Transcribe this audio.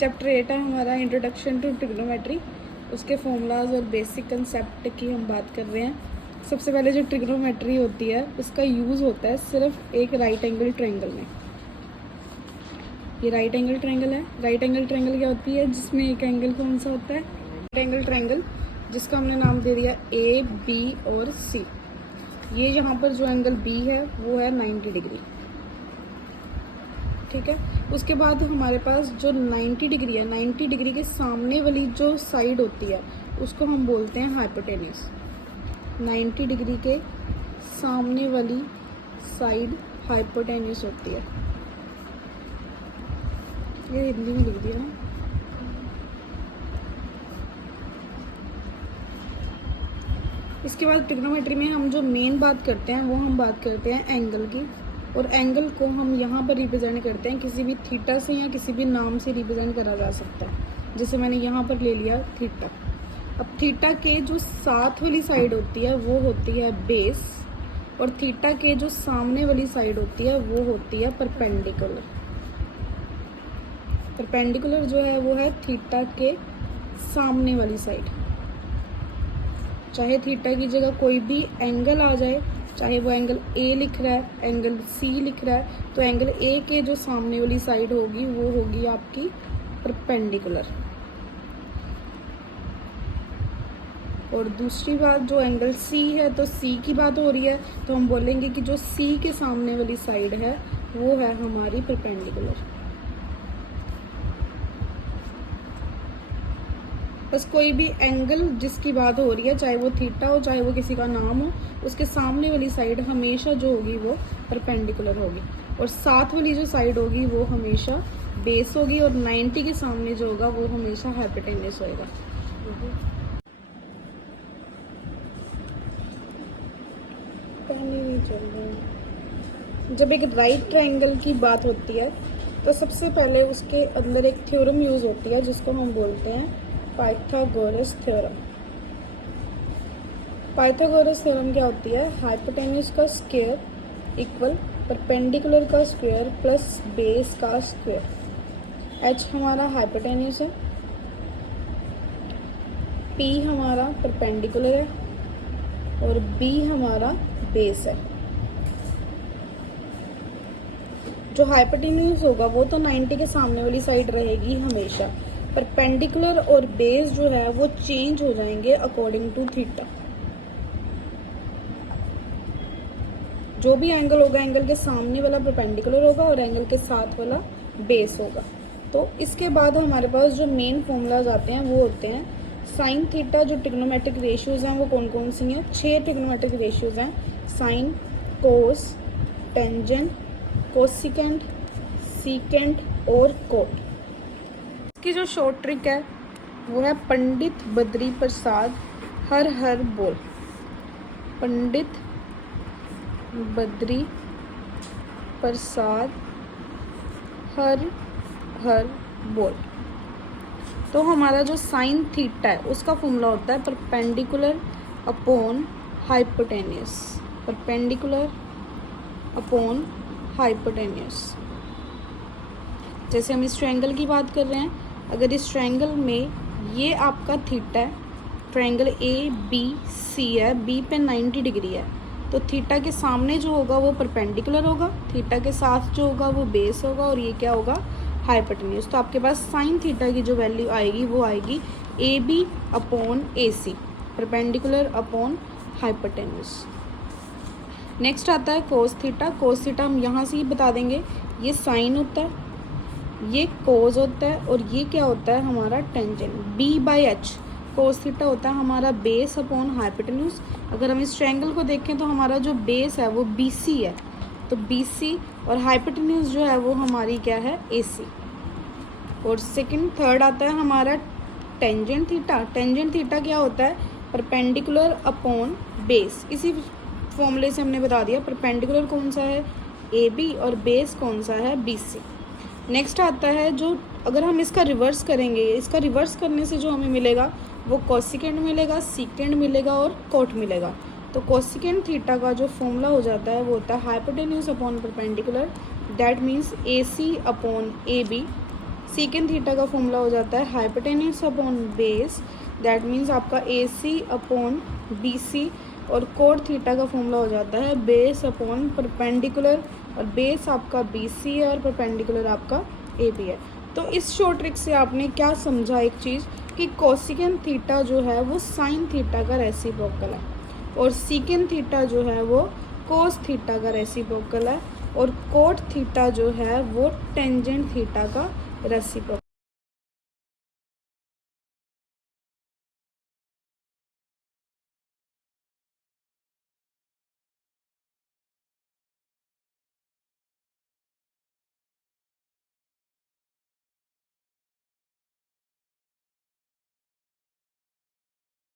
Chapter 8 है हमारा introduction to trigonometry. उसके फॉर्मूलाज और बेसिक कंसेप्ट की हम बात कर रहे हैं। सबसे पहले जो ट्रिग्नोमेट्री होती है उसका यूज़ होता है सिर्फ एक राइट एंगल ट्रायंगल में। ये राइट एंगल ट्रायंगल है। राइट एंगल ट्रायंगल क्या होती है, जिसमें एक एंगल कौन सा होता है, राइट एंगल ट्रायंगल, जिसका हमने नाम दे दिया ए, बी और सी। ये यहाँ पर जो एंगल बी है वो है 90 डिग्री, ठीक है। उसके बाद हमारे पास जो 90 डिग्री है, 90 डिग्री के सामने वाली जो साइड होती है उसको हम बोलते हैं हाइपोटेन्यूस। 90 डिग्री के सामने वाली साइड हाइपोटेन्यूस होती है। ये हिंदी में लिख दिया ना। इसके बाद ट्रिग्नोमेट्री में हम जो मेन बात करते हैं वो हम बात करते हैं एंगल की, और एंगल को हम यहाँ पर रिप्रेजेंट करते हैं किसी भी थीटा से या किसी भी नाम से रिप्रेजेंट करा जा सकता है। जैसे मैंने यहाँ पर ले लिया थीटा। अब थीटा के जो साथ वाली साइड होती है वो होती है बेस, और थीटा के जो सामने वाली साइड होती है वो होती है परपेंडिकुलर। परपेंडिकुलर जो है वो है थीटा के सामने वाली साइड। चाहे थीटा की जगह कोई भी एंगल आ जाए, चाहे वो एंगल ए लिख रहा है, एंगल सी लिख रहा है, तो एंगल ए के जो सामने वाली साइड होगी वो होगी आपकी परपेंडिकुलर। और दूसरी बात, जो एंगल सी है, तो सी की बात हो रही है तो हम बोलेंगे कि जो सी के सामने वाली साइड है वो है हमारी परपेंडिकुलर। बस कोई भी एंगल जिसकी बात हो रही है, चाहे वो थीटा हो चाहे वो किसी का नाम हो, उसके सामने वाली साइड हमेशा जो होगी वो परपेंडिकुलर होगी, और साथ वाली जो साइड होगी वो हमेशा बेस होगी, और 90 के सामने जो होगा वो हमेशा हाइपोटेन्यूस होएगा। पानी नहीं चल रहा। जब एक राइट ट्रायंगल की बात होती है तो सबसे पहले उसके अंदर एक थ्योरम यूज होती है जिसको हम बोलते हैं पाइथागोरस थ्योरम। पाइथागोरस थ्योरम क्या होती है, हाइपोटेन्यूस का स्क्वायर इक्वल परपेंडिकुलर का स्क्वायर प्लस बेस का स्क्वायर। एच हमारा हाइपोटेन्यूस है, पी हमारा परपेंडिकुलर है, और बी हमारा बेस है। जो हाइपोटेन्यूस होगा वो तो 90 के सामने वाली साइड रहेगी हमेशा। परपेंडिकुलर और बेस जो है वो चेंज हो जाएंगे अकॉर्डिंग टू थीटा। जो भी एंगल होगा, एंगल के सामने वाला परपेंडिकुलर होगा और एंगल के साथ वाला बेस होगा। तो इसके बाद हमारे पास जो मेन फॉर्मूलाज आते हैं वो होते हैं साइन थीटा। जो ट्रिग्नोमेट्रिक रेशियोज हैं वो कौन कौन सी हैं, 6 ट्रिग्नोमेट्रिक रेशियोज हैं। साइन, कोस, टेंजेंट, कोसिकेंट, सीकेंट और कोट। इसकी जो शॉर्ट ट्रिक है वो है पंडित बद्री प्रसाद हर हर बोल। पंडित बद्री प्रसाद हर हर बोल। तो हमारा जो साइन थीटा है उसका फॉर्मूला होता है perpendicular upon hypotenuse. Perpendicular upon hypotenuse. जैसे हम इस ट्रायंगल की बात कर रहे हैं, अगर इस ट्रायंगल में ये आपका थीटा है, ट्रायंगल ए बी सी है, बी पे 90 डिग्री है, तो थीटा के सामने जो होगा वो परपेंडिकुलर होगा, थीटा के साथ जो होगा वो बेस होगा, और ये क्या होगा, हाइपोटेन्यूस। तो आपके पास साइन थीटा की जो वैल्यू आएगी वो आएगी A B upon A C, perpendicular upon hypotenuse. Next आता है कोस थीटा। कोस थीटा हम यहाँ से ही बता देंगे, ये साइन होता है, ये कोस होता है, और ये क्या होता है हमारा tangent. B by H cos theta होता है हमारा बेस अपॉन हाइपोटेन्यूस। अगर हम इस ट्रायंगल को देखें तो हमारा जो बेस है वो बी सी है, तो बी सी, और हाइपोटेन्यूस जो है वो हमारी क्या है, ए सी। और थर्ड आता है हमारा टेंजेंट थीटा। टेंजेंट थीटा क्या होता है, परपेंडिकुलर अपॉन बेस। इसी फॉर्मूले से हमने बता दिया परपेंडिकुलर कौन सा है, ए बी, और बेस कौन सा है, बी सी। नेक्स्ट आता है जो, अगर हम इसका रिवर्स करेंगे, इसका रिवर्स करने से जो हमें मिलेगा वो कोसिकेंट मिलेगा, सीकेंट मिलेगा और कोट मिलेगा। तो कोसिकेंट थीटा का जो फॉर्मूला हो जाता है वो होता है hypotenuse upon perpendicular, that means A C upon A B secant theta का फॉर्मूला हो जाता है hypotenuse upon base, that means आपका AC अपॉन BC, और कोट थीटा का फॉर्मूला हो जाता है बेस अपॉन परपेंडिकुलर, और बेस आपका BC है और परपेंडिकुलर आपका AB है। तो इस शॉर्ट ट्रिक से आपने क्या समझा, एक चीज़ कि कोसिकेंड थीटा जो है वो साइन थीटा का रेसिप्रोकल है, और सीकेंड थीटा जो है वो कोस थीटा का रेसिप्रोकल है, और कोट थीटा जो है वो टेंजेंट थीटा का रेसिप्रोकल।